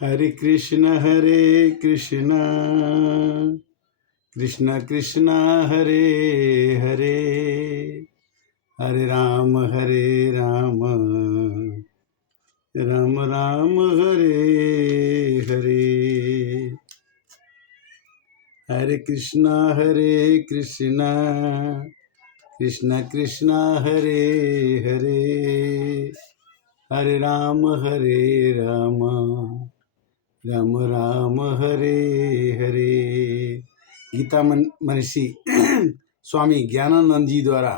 हरे कृष्ण कृष्ण कृष्ण हरे हरे, हरे राम राम राम हरे हरे। हरे कृष्ण कृष्ण कृष्ण हरे हरे, हरे राम राम राम हरे हरे। गीता महर्षि स्वामी ज्ञानानंद जी द्वारा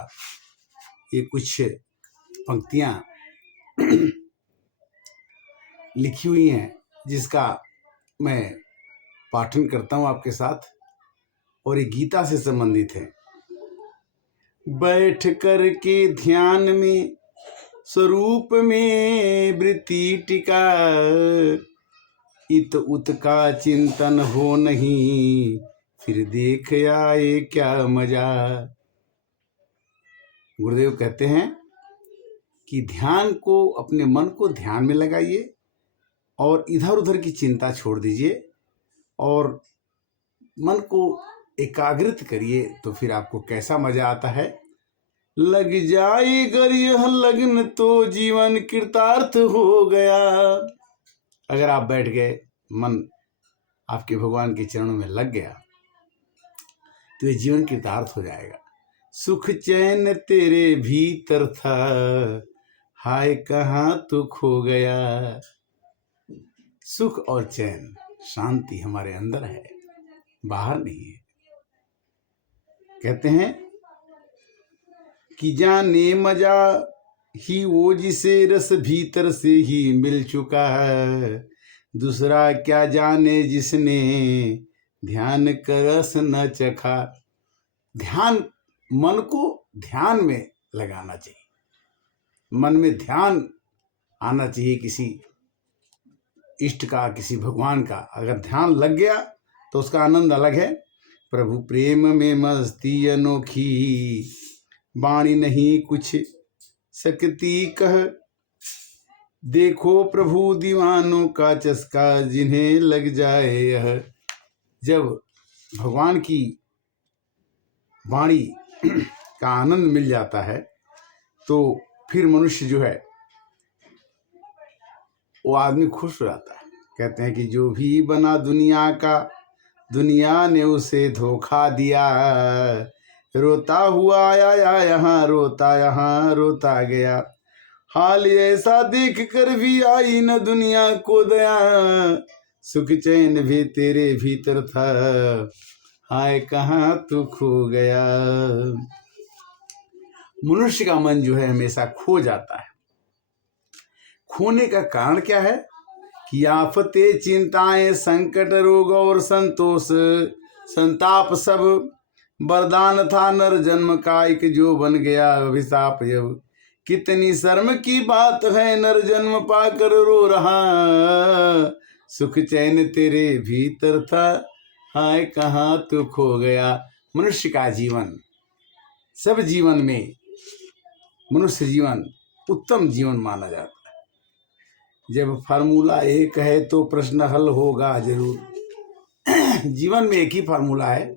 ये कुछ पंक्तियां लिखी हुई हैं, जिसका मैं पाठन करता हूं आपके साथ, और ये गीता से संबंधित है। बैठ कर के ध्यान में स्वरूप में वृत्ति टिका, इत उत का चिंतन हो नहीं, फिर देख आए क्या मजा। गुरुदेव कहते हैं कि ध्यान को, अपने मन को ध्यान में लगाइए और इधर उधर की चिंता छोड़ दीजिए और मन को एकाग्रित करिए, तो फिर आपको कैसा मजा आता है। लग जाए अगर यह लगन तो जीवन कृतार्थ हो गया। अगर आप बैठ गए, मन आपके भगवान के चरणों में लग गया, तो ये जीवन कृतार्थ हो जाएगा। सुख चैन तेरे भीतर था, हाय कहाँ तू खो गया। सुख और चैन, शांति हमारे अंदर है, बाहर नहीं है। कहते हैं कि जाने मजा ही वो जिसे रस भीतर से ही मिल चुका है, दूसरा क्या जाने जिसने ध्यान का रस न चखा। ध्यान, मन को ध्यान में लगाना चाहिए, मन में ध्यान आना चाहिए किसी इष्ट का, किसी भगवान का। अगर ध्यान लग गया तो उसका आनंद अलग है। प्रभु प्रेम में मस्ती अनोखी, वाणी नहीं कुछ सकती कह, देखो प्रभु दीवानों का चस्का जिन्हें लग जाए यह। जब भगवान की वाणी का आनंद मिल जाता है तो फिर मनुष्य जो है वो आदमी खुश हो जाता है। कहते हैं कि जो भी बना दुनिया का, दुनिया ने उसे धोखा दिया, रोता हुआ आया यहाँ, रोता गया। हाल ऐसा देख कर भी आई न दुनिया को दया, सुख चैन भी तेरे भीतर था, हाय कहाँ तू खो गया। मनुष्य का मन जो है हमेशा खो जाता है। खोने का कारण क्या है कि आफतें, चिंताएं, संकट, रोग और संतोष, संताप सब वरदान था नर जन्म का, एक जो बन गया अभिशाप जब। कितनी शर्म की बात है नर जन्म पाकर रो रहा, सुख चैन तेरे भीतर था, हाय कहाँ तू खो गया। मनुष्य का जीवन, सब जीवन में मनुष्य जीवन उत्तम जीवन माना जाता है। जब फार्मूला एक है तो प्रश्न हल होगा जरूर। जीवन में एक ही फार्मूला है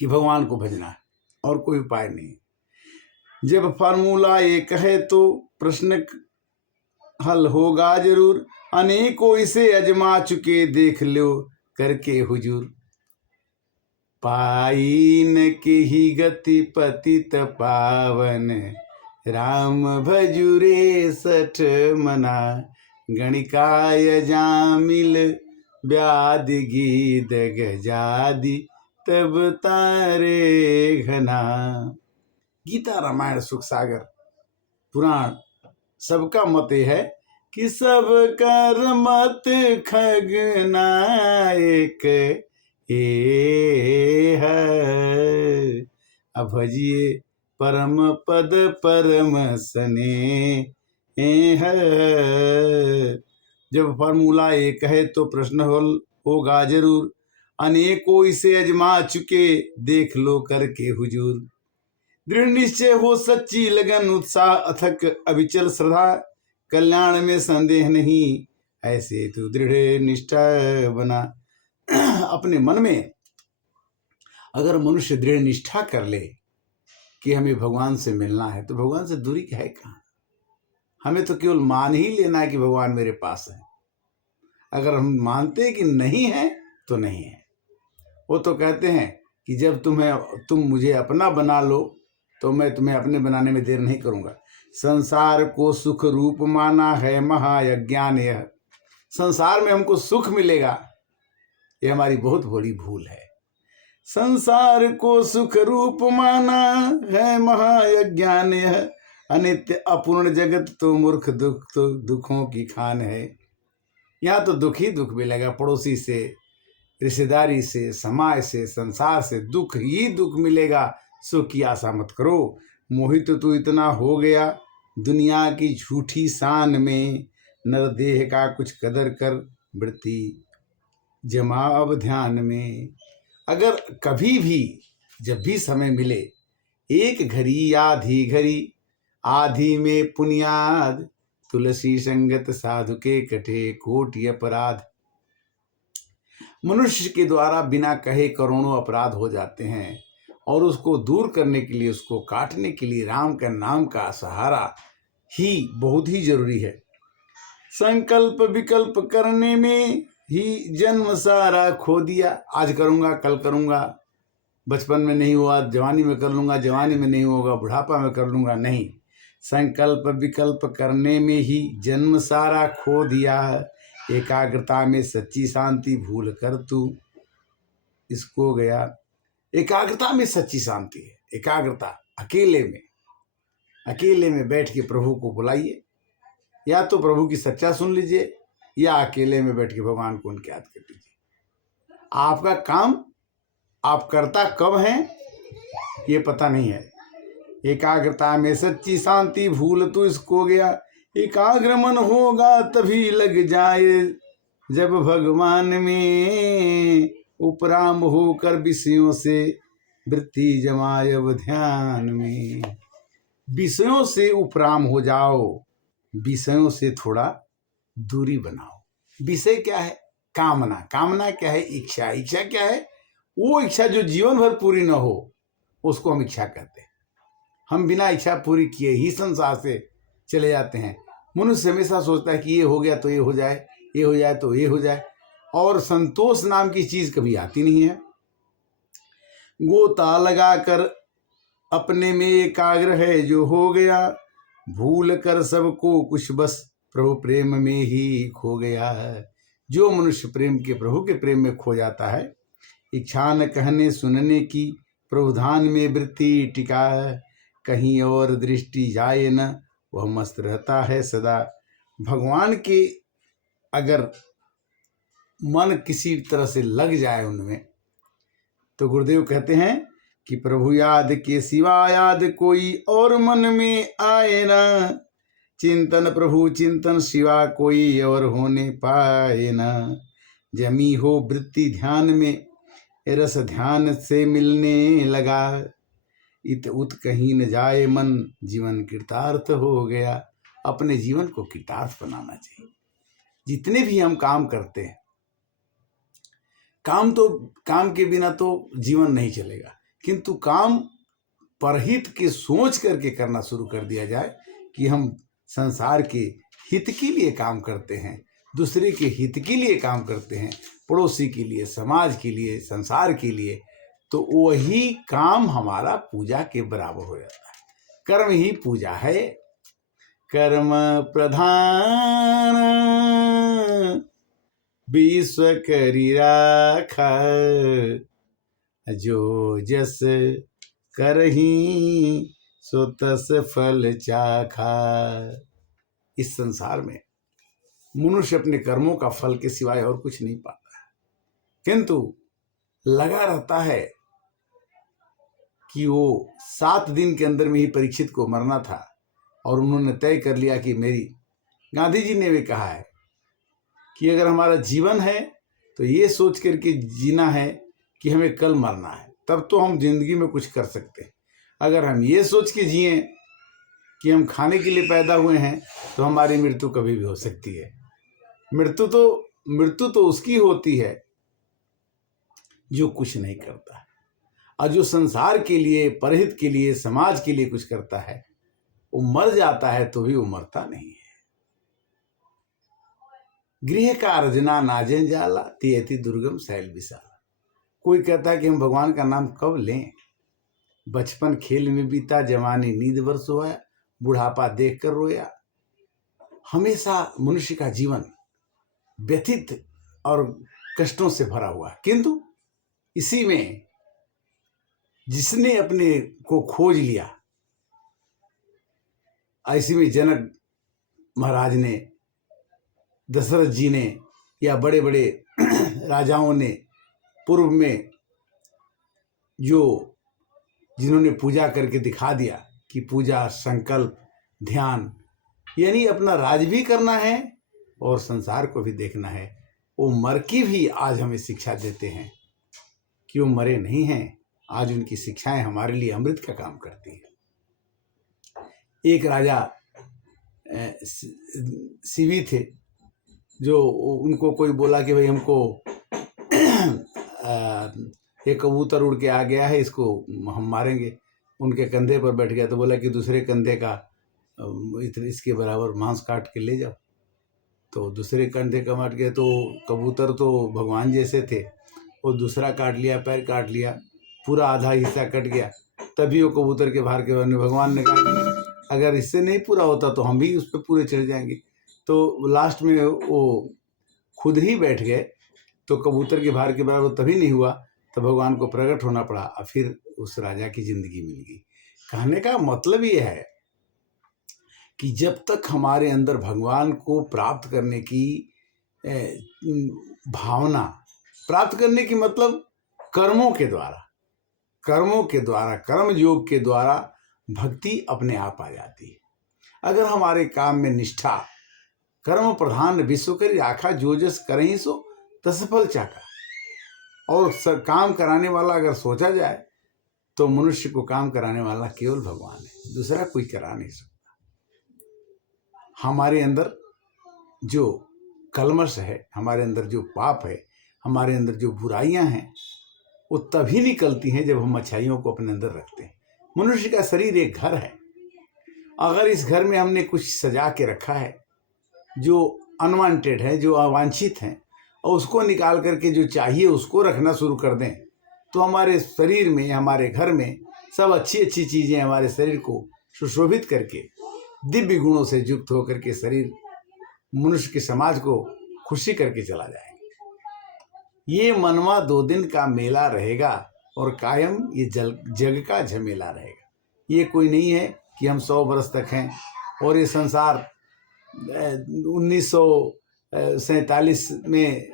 कि भगवान को भजना है, और कोई उपाय नहीं। जब फार्मूला एक है तो प्रश्न हल होगा जरूर, अनेकों इसे अजमा चुके देख लो करके हुजूर। पाई न के ही गति पतित पावन, राम भजुरे सठ मना, गणिकाय जामिल व्याधि गीत गजादि तब तारे घना। गीता, रामायण, सुख सागर, पुराण, सबका मत है कि सब कर मत खगनायक ए है, अभजिए परम पद परम सने है। जब फॉर्मूला एक है तो प्रश्न हल होगा जरूर, अनेकों इसे अजमा चुके देख लो करके हुजूर। दृढ़ निश्चय हो, सच्ची लगन, उत्साह अथक, अविचल श्रद्धा, कल्याण में संदेह नहीं, ऐसे तू दृढ़ निष्ठा बना। अपने मन में अगर मनुष्य दृढ़ निष्ठा कर ले कि हमें भगवान से मिलना है, तो भगवान से दूरी है कहाँ। हमें तो केवल मान ही लेना है कि भगवान मेरे पास है। अगर हम मानते हैं कि नहीं है तो नहीं है। वो तो कहते हैं कि जब तुम मुझे अपना बना लो तो मैं तुम्हें अपने बनाने में देर नहीं करूंगा। संसार को सुख रूप माना है महायज्ञान यह। संसार में हमको सुख मिलेगा, यह हमारी बहुत बड़ी भूल है। संसार को सुख रूप माना है महायज्ञान यह। अनित्य अपूर्ण जगत तो मूर्ख दुखों की खान है। यहाँ तो दुख ही दुख मिलेगा, पड़ोसी से, रिश्तेदारी से, समाज से, संसार से दुख ही दुख मिलेगा। सुख की आशा मत करो। मोहित तू इतना हो गया दुनिया की झूठी शान में। नर देह का कुछ कदर कर वृत्ति जमा अब ध्यान में। अगर कभी भी जब भी समय मिले, एक घड़ी आधी घड़ी आधी में पुनियाद। तुलसी संगत साधु के कटे कोटि अपराध। मनुष्य के द्वारा बिना कहे करोड़ों अपराध हो जाते हैं, और उसको दूर करने के लिए, उसको काटने के लिए राम का नाम का सहारा ही बहुत ही जरूरी है। संकल्प विकल्प करने में ही जन्म सारा खो दिया। आज करूँगा, कल करूँगा, बचपन में नहीं हुआ जवानी में कर लूँगा, जवानी में नहीं होगा बुढ़ापा में कर लूँगा, नहीं। संकल्प विकल्प करने में ही जन्म सारा खो दिया। एकाग्रता में सच्ची शांति भूल कर तू इसको गया। एकाग्रता में सच्ची शांति है। एकाग्रता अकेले में बैठ के प्रभु को बुलाइए, या तो प्रभु की सच्चा सुन लीजिए, या अकेले में बैठ के भगवान को उनके याद कर लीजिए। आपका काम आप करता कब हैं ये पता नहीं है। एकाग्रता में सच्ची शांति भूल तू इसको गया। एकाग्र मन होगा तभी लग जाए, जब भगवान में उपराम होकर विषयों से वृत्ति जमाए अब ध्यान में। विषयों से उपराम हो जाओ, विषयों से थोड़ा दूरी बनाओ। विषय क्या है? कामना। कामना क्या है? इच्छा। इच्छा क्या है? वो इच्छा जो जीवन भर पूरी न हो, उसको हम इच्छा कहते हैं। हम बिना इच्छा पूरी किए ही संसार से चले जाते हैं। मनुष्य हमेशा सोचता है कि ये हो गया तो ये हो जाए, ये हो जाए तो ये हो जाए, और संतोष नाम की चीज कभी आती नहीं है। गोता लगाकर अपने में एकाग्र है जो हो गया। भूल कर सबको कुछ बस प्रभु प्रेम में ही खो गया। जो मनुष्य प्रेम के, प्रभु के प्रेम में खो जाता है, इच्छा न कहने सुनने की प्रभुधान में वृत्ति टिका। कहीं और दृष्टि जाए न, वह मस्त रहता है सदा। भगवान के अगर मन किसी तरह से लग जाए उनमें, तो गुरुदेव कहते हैं कि प्रभु याद के सिवा याद कोई और मन में आए ना। चिंतन प्रभु चिंतन सिवा कोई और होने पाए ना। जमी हो वृत्ति ध्यान में, रस ध्यान से मिलने लगा। इत उत कहीं न जाए मन, जीवन कृतार्थ हो गया। अपने जीवन को कृतार्थ बनाना चाहिए। जितने भी हम काम करते हैं, काम के बिना तो जीवन नहीं चलेगा, किंतु काम परहित के सोच करके करना शुरू कर दिया जाए कि हम संसार के हित के लिए काम करते हैं, दूसरे के हित के लिए काम करते हैं, पड़ोसी के लिए, समाज के लिए, संसार के लिए, तो वही काम हमारा पूजा के बराबर हो जाता है। कर्म ही पूजा है। कर्म प्रधान विश्व करी राखा। जो जस करही सो तस फल चाखा। इस संसार में मनुष्य अपने कर्मों का फल के सिवाय और कुछ नहीं पाता है, किंतु लगा रहता है कि वो 7 दिन के अंदर में ही परीक्षित को मरना था, और उन्होंने तय कर लिया कि मेरी, गांधी जी ने भी कहा है कि अगर हमारा जीवन है तो ये सोच करके जीना है कि हमें कल मरना है, तब तो हम जिंदगी में कुछ कर सकते हैं। अगर हम ये सोच के जिए कि हम खाने के लिए पैदा हुए हैं, तो हमारी मृत्यु कभी भी हो सकती है। मृत्यु तो उसकी होती है जो कुछ नहीं करता, और जो संसार के लिए, परहित के लिए, समाज के लिए कुछ करता है, वो मर जाता है तो भी वो मरता नहीं है। गृह का रजना ना जंजाला, तियति दुर्गम शैल विशाला। कोई कहता है कि हम भगवान का नाम कब लें, बचपन खेल में बीता, जवानी नींद भर सोया, बुढ़ापा देख कर रोया। हमेशा मनुष्य का जीवन व्यथित और कष्टों से भरा हुआ है, किंतु इसी में जिसने अपने को खोज लिया, ऐसी में जनक महाराज ने, दशरथ जी ने, या बड़े बड़े राजाओं ने पूर्व में जिन्होंने पूजा करके दिखा दिया कि पूजा, संकल्प, ध्यान, यानी अपना राज भी करना है और संसार को भी देखना है। वो मर की भी आज हमें शिक्षा देते हैं कि वो मरे नहीं हैं, आज उनकी शिक्षाएं हमारे लिए अमृत का काम करती हैं। एक राजा शिवी थे, जो उनको कोई बोला कि भाई हमको एक कबूतर उड़ के आ गया है, इसको हम मारेंगे। उनके कंधे पर बैठ गया तो बोला कि दूसरे कंधे का इसके बराबर मांस काट के ले जाओ। तो दूसरे कंधे का काट गया, तो कबूतर तो भगवान जैसे थे, वो दूसरा काट लिया, पैर काट लिया, पूरा आधा हिस्सा कट गया। तभी वो कबूतर के भार के बारे में भगवान ने कहा अगर इससे नहीं पूरा होता तो हम भी उस पर पूरे चढ़ जाएंगे। तो लास्ट में वो खुद ही बैठ गए, तो कबूतर के भार के बराबर तभी नहीं हुआ, तो भगवान को प्रकट होना पड़ा और फिर उस राजा की जिंदगी मिल गई। कहने का मतलब ये है कि जब तक हमारे अंदर भगवान को प्राप्त करने की भावना, प्राप्त करने की मतलब कर्मों के द्वारा, कर्म योग के द्वारा भक्ति अपने आप आ जाती है। अगर हमारे काम में निष्ठा, कर्म प्रधान विश्व करी आखा, जो जस करें सो तस फल चाका, और काम कराने वाला अगर सोचा जाए तो मनुष्य को काम कराने वाला केवल भगवान है, दूसरा कोई करा नहीं सकता। हमारे अंदर जो कलमश है, हमारे अंदर जो पाप है, हमारे अंदर जो बुराइयां हैं, वो तभी निकलती हैं जब हम अच्छाइयों को अपने अंदर रखते हैं। मनुष्य का शरीर एक घर है, अगर इस घर में हमने कुछ सजा के रखा है जो अनवांटेड है, जो अवांछित है, और उसको निकाल करके जो चाहिए उसको रखना शुरू कर दें, तो हमारे शरीर में, हमारे घर में सब अच्छी अच्छी चीज़ें हमारे शरीर को सुशोभित करके, दिव्य गुणों से युक्त होकर के शरीर मनुष्य के समाज को खुशी करके चला जाएगा। ये मनवा 2 दिन का मेला रहेगा और कायम ये जग का झमेला रहेगा। ये कोई नहीं है कि हम 100 वर्ष तक हैं और ये संसार 1947 में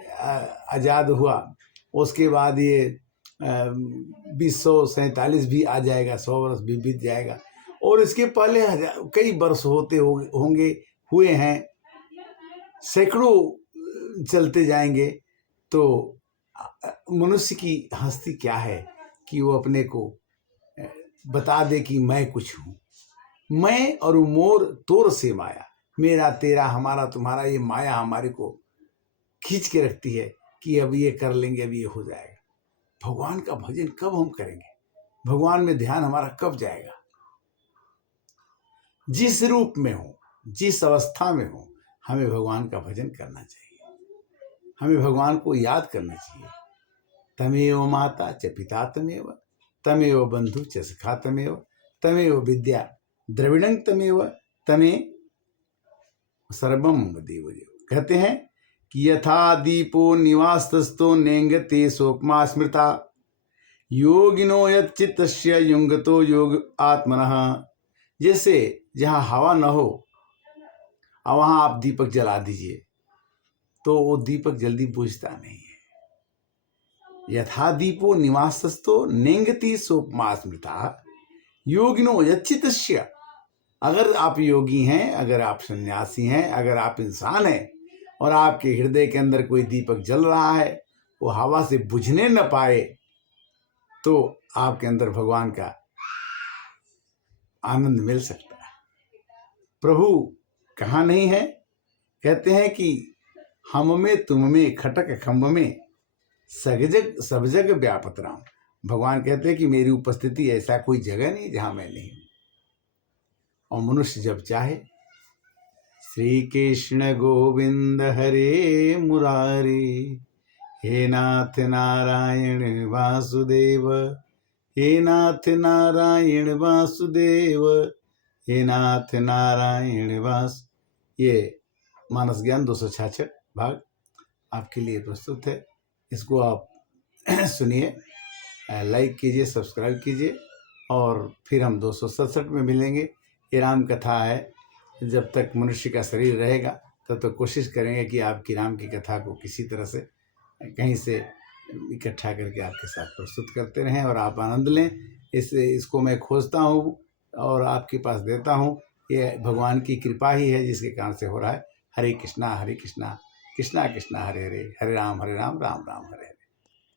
आज़ाद हुआ, उसके बाद ये 2047 भी आ जाएगा, 100 वर्ष भी बीत जाएगा, और इसके पहले कई वर्ष हुए हैं, सैकड़ों चलते जाएंगे। तो मनुष्य की हस्ती क्या है कि वो अपने को बता दे कि मैं कुछ हूँ। मैं और मोर तोर से माया, मेरा तेरा हमारा तुम्हारा, ये माया हमारे को खींच के रखती है कि अब ये कर लेंगे, अब ये हो जाएगा। भगवान का भजन कब हम करेंगे, भगवान में ध्यान हमारा कब जाएगा। जिस रूप में हो, जिस अवस्था में हो, हमें भगवान का भजन करना चाहिए, हमें भगवान को याद करना चाहिए। तमेव माता च पिता तमेव, तमेव बंधु च सखा तमेव, तमेव विद्या द्रविणं तमेव, तमे सर्वम देव देव। कहते हैं कि यथा दीपो निवासस्थो नेंगते सोपमा स्मृता, योगिनो यच्चित्तस्य युंगतो योग आत्मनः। जैसे जहाँ हवा न हो और वहाँ आप दीपक जला दीजिए तो वो दीपक जल्दी बुझता नहीं है। यथा दीपो निवासस्थो नेंगति सोपमा स्मृता, योगिनो यच्चित्तस्य। अगर आप योगी हैं, अगर आप सन्यासी हैं, अगर आप इंसान हैं और आपके हृदय के अंदर कोई दीपक जल रहा है, वो हवा से बुझने न पाए, तो आपके अंदर भगवान का आनंद मिल सकता है। प्रभु कहाँ नहीं है? कहते हैं कि हम में तुम में खटक खम्भ में सब जग व्यापत राम। भगवान कहते हैं कि मेरी उपस्थिति ऐसा कोई जगह नहीं जहां मैं नहीं हूं। और मनुष्य जब चाहे श्री कृष्ण गोविंद हरे मुरारी, हे नाथ नारायण वासुदेव, हे नाथ नारायण वासुदेव, हे नाथ नारायण वास। ये मानस ज्ञान 266 भाग आपके लिए प्रस्तुत है। इसको आप सुनिए, लाइक कीजिए, सब्सक्राइब कीजिए, और फिर हम 267 में मिलेंगे। ये राम कथा है। जब तक मनुष्य का शरीर रहेगा तब तक कोशिश करेंगे कि आपकी राम की कथा को किसी तरह से कहीं से इकट्ठा करके आपके साथ प्रस्तुत करते रहें और आप आनंद लें। इसको मैं खोजता हूँ और आपके पास देता हूँ। ये भगवान की कृपा ही है जिसके कारण से हो रहा है। हरे कृष्णा कृष्णा कृष्णा हरे हरे, हरे राम राम राम हरे हरे।